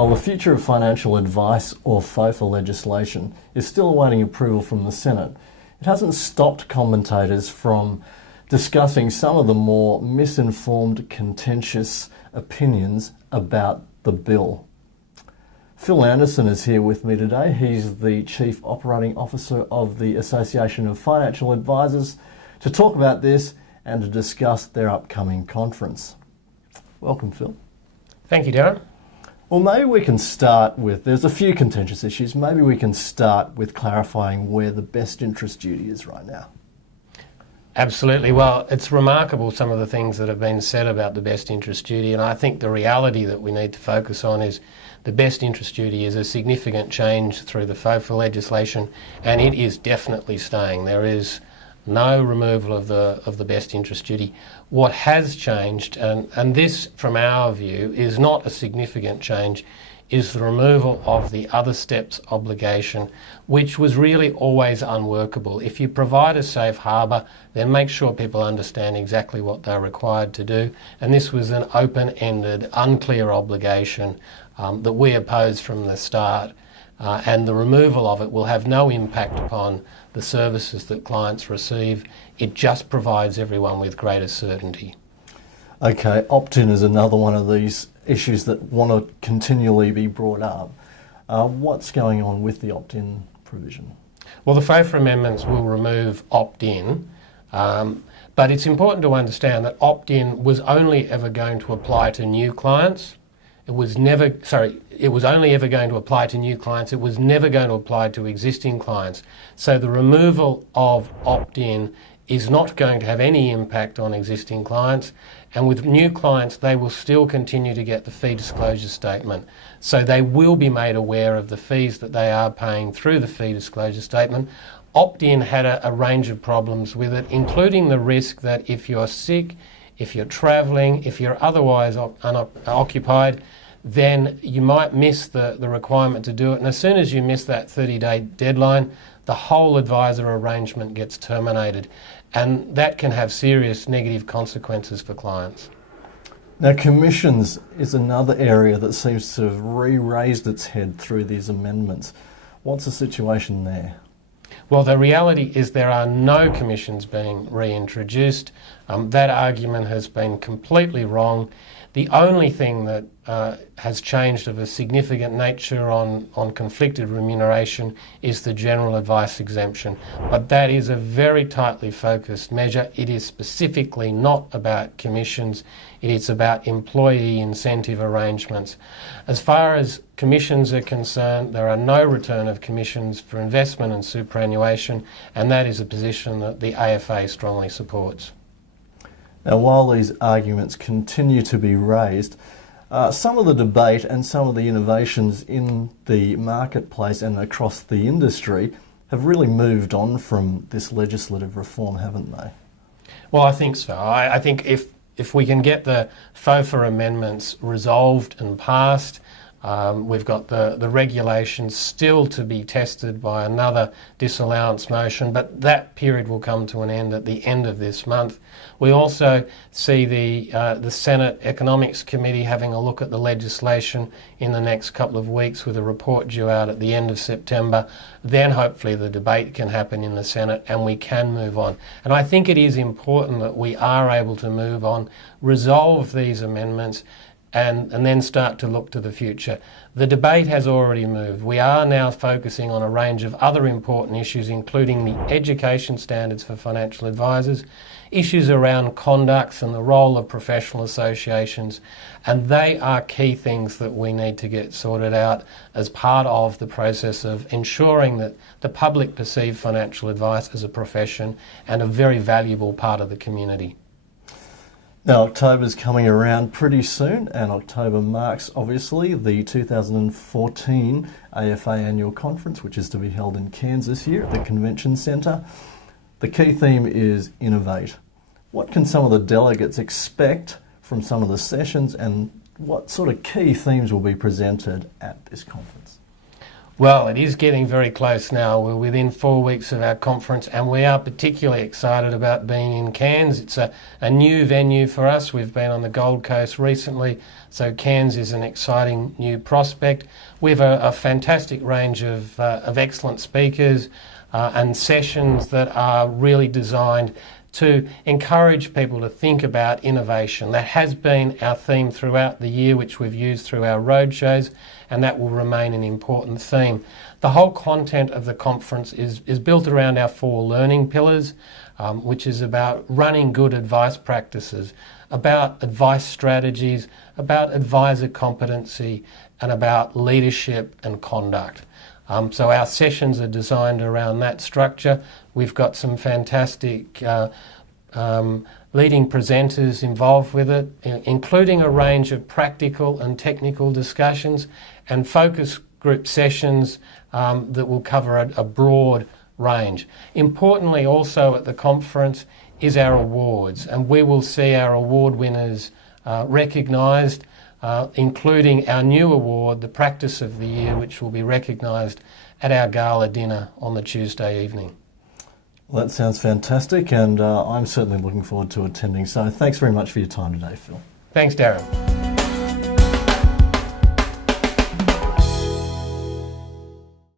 While the future of financial advice, or FOFA legislation, is still awaiting approval from the Senate, it hasn't stopped commentators from discussing some of the more misinformed, contentious opinions about the bill. Phil Anderson is here with me today. He's the Chief Operating Officer of the Association of Financial Advisors, to talk about this and to discuss their upcoming conference. Welcome, Phil. Thank you, Darren. Well, maybe we can start with, there's a few contentious issues, maybe we can start with clarifying where the best interest duty is right now. Absolutely. Well, it's remarkable some of the things that have been said about the best interest duty, and I think the reality that we need to focus on is the best interest duty is a significant change through the FOFA legislation, and it is definitely staying. There is no removal of the best interest duty. What has changed, and this from our view is not a significant change, is the removal of the other steps obligation, which was really always unworkable. If you provide a safe harbour, then make sure people understand exactly what they're required to do. And this was an open-ended, unclear obligation that we opposed from the start. And the removal of it will have no impact upon the services that clients receive. It just provides everyone with greater certainty. Okay, Optin is another one of these issues that want to continually be brought up. What's going on with the Optin provision? Well, the FOFA amendments will remove Optin, but it's important to understand that Optin was only ever going to apply to new clients. It was only ever going to apply to new clients. It was never going to apply to existing clients. So the removal of Optin is not going to have any impact on existing clients. And with new clients, they will still continue to get the fee disclosure statement. So they will be made aware of the fees that they are paying through the fee disclosure statement. Optin had a range of problems with it, including the risk that if you're sick, if you're travelling, if you're otherwise unoccupied, then you might miss the requirement to do it. And as soon as you miss that 30-day deadline, the whole advisor arrangement gets terminated. And that can have serious negative consequences for clients. Now, commissions is another area that seems to have re-raised its head through these amendments. What's the situation there? Well, the reality is there are no commissions being reintroduced. That argument has been completely wrong. The only thing that has changed of a significant nature on conflicted remuneration is the general advice exemption. But that is a very tightly focused measure. It is specifically not about commissions. It is about employee incentive arrangements. As far as commissions are concerned, there are no return of commissions for investment and superannuation, and that is a position that the AFA strongly supports. Now, while these arguments continue to be raised, some of the debate and some of the innovations in the marketplace and across the industry have really moved on from this legislative reform, haven't they? Well, I think so. I think if we can get the FOFA amendments resolved and passed, we've got the regulations still to be tested by another disallowance motion, but that period will come to an end at the end of this month. We also see the Senate Economics Committee having a look at the legislation in the next couple of weeks, with a report due out at the end of September. Then hopefully the debate can happen in the Senate and we can move on. And I think it is important that we are able to move on, resolve these amendments, and then start to look to the future. The debate has already moved. We are now focusing on a range of other important issues, including the education standards for financial advisors, issues around conducts and the role of professional associations, and they are key things that we need to get sorted out as part of the process of ensuring that the public perceive financial advice as a profession and a very valuable part of the community. Now, October's coming around pretty soon, and October marks, obviously, the 2014 AFA Annual Conference, which is to be held in Cairns here at the Convention Centre. The key theme is Innovate. What can some of the delegates expect from some of the sessions, and what sort of key themes will be presented at this conference? Well, it is getting very close now. We're within 4 weeks of our conference, and we are particularly excited about being in Cairns. It's a new venue for us. We've been on the Gold Coast recently, so Cairns is an exciting new prospect. We have a fantastic range of excellent speakers and sessions that are really designed to encourage people to think about innovation. That has been our theme throughout the year, which we've used through our roadshows, and that will remain an important theme. The whole content of the conference is built around our 4 learning pillars, which is about running good advice practices, about advice strategies, about advisor competency, and about leadership and conduct. So our sessions are designed around that structure. We've got some fantastic leading presenters involved with it, including a range of practical and technical discussions and focus group sessions that will cover a broad range. Importantly also at the conference is our awards, and we will see our award winners recognised, including our new award, the Practice of the Year, which will be recognised at our gala dinner on the Tuesday evening. Well, that sounds fantastic, and I'm certainly looking forward to attending. So thanks very much for your time today, Phil. Thanks, Darren.